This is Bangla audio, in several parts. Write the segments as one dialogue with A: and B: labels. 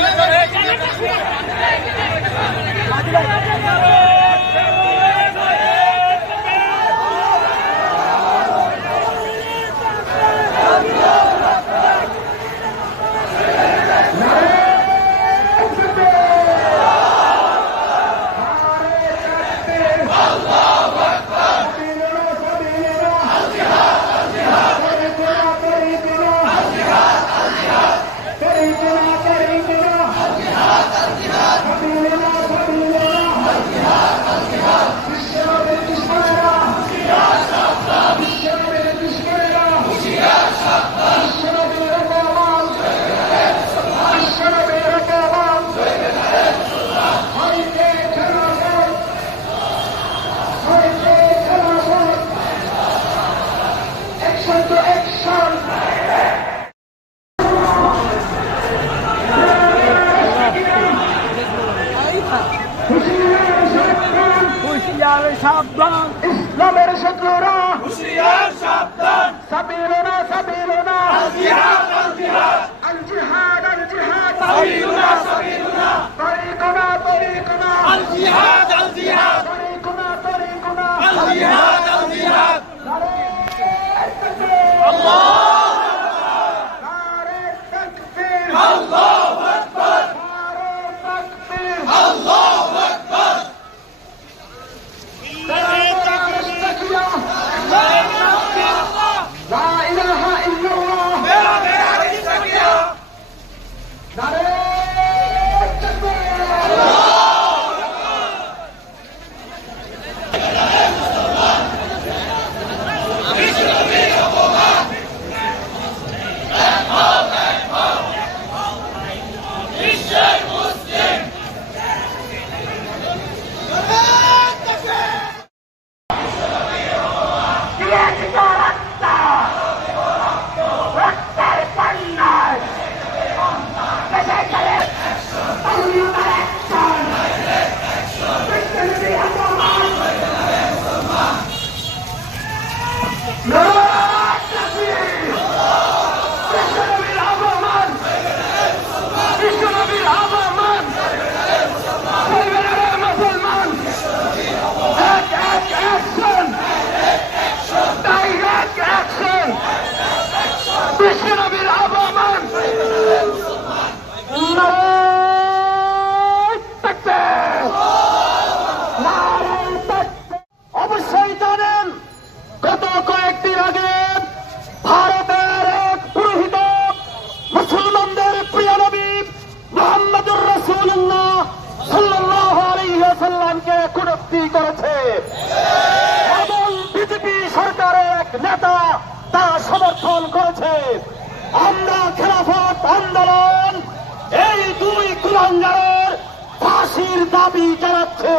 A: 네. সাবধান।
B: ইসলামের শত্রুরা।
A: হুশিয়ার সাবধান।
B: সাবিলুনা সাবিলুনা
A: জিহাদ আল জিহাদ।
B: আল জিহাদ আল জিহাদ।
A: সাবিলুনা সাবিলুনা
B: Yeah! কুরক্তি করেছে। বিজেপি সরকারের এক নেতা তা সমর্থন করেছে। আমরা খেলাফত আন্দোলন এই দুই কুলাঙ্গারের ফাঁসির দাবি জানাচ্ছে।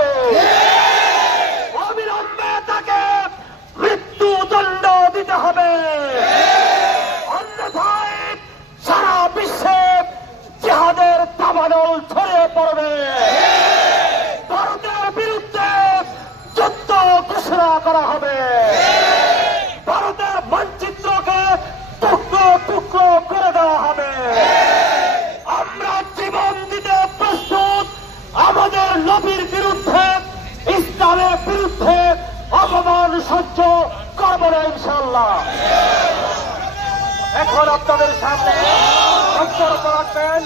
B: অবিলম্বে তাকে মৃত্যুদণ্ড দিতে হবে। ঘোষণা করা হবে। ভারতের মানচিত্রকে টুকরো টুকরো করে দেওয়া হবে। আমরা জীবন দিতে প্রস্তুত। আমাদের নবীর বিরুদ্ধে, ইসলামের বিরুদ্ধে অপমান সহ্য করব না ইনশাল্লাহ এখন আপনাদের সামনে রাখবেন।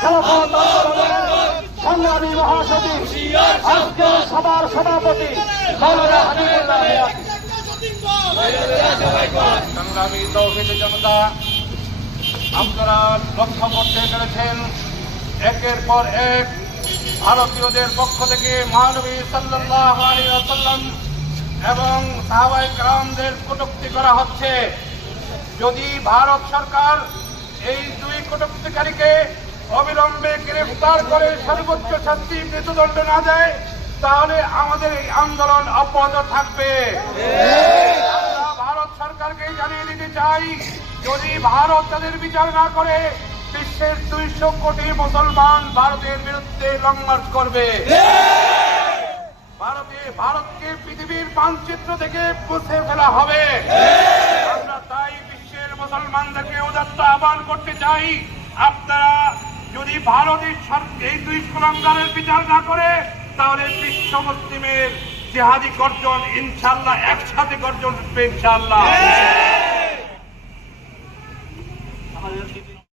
B: খেলাফত আন্দোলনের সংগ্রামী মহাসচিব সভার সভাপতি
C: সংগ্রামী তৌহিদ জনতা, আপনারা লক্ষ্য করতে পেরেছেন, একের পর এক ভারতীয়দের পক্ষ থেকে আলী আসাল্লাম এবং সাহাবাই কালামদের কটুক্তি করা হচ্ছে। যদি ভারত সরকার এই দুই কটুক্তিকারীকে অবিলম্বে গ্রেফতার করে সর্বোচ্চ শাস্তি মৃত্যুদণ্ড না দেয়, তাহলে আমাদের এই আন্দোলন অব্যাহত থাকবে। ভারত সরকারকে জানিয়ে দিতে চাই, যদি ভারত তাদের বিচার না করে, বিশ্বের দুইশো কোটি মুসলমান ভারতের বিরুদ্ধে লং মার্চ করবে। ভারতে ভারতকে পৃথিবীর মানচিত্র থেকে মুছে ফেলা হবে। আমরা তাই বিশ্বের মুসলমানদেরকে উদাত্ত আহ্বান করতে চাই, আপনারা যদি ভারতের এই দুই কুলঙ্গারের বিচার না করে, তাহলে বিশ্ব মুসলিমের জেহাদি গর্জন ইনশাল্লাহ একসাথে গর্জন উঠবে ইনশাল্লাহ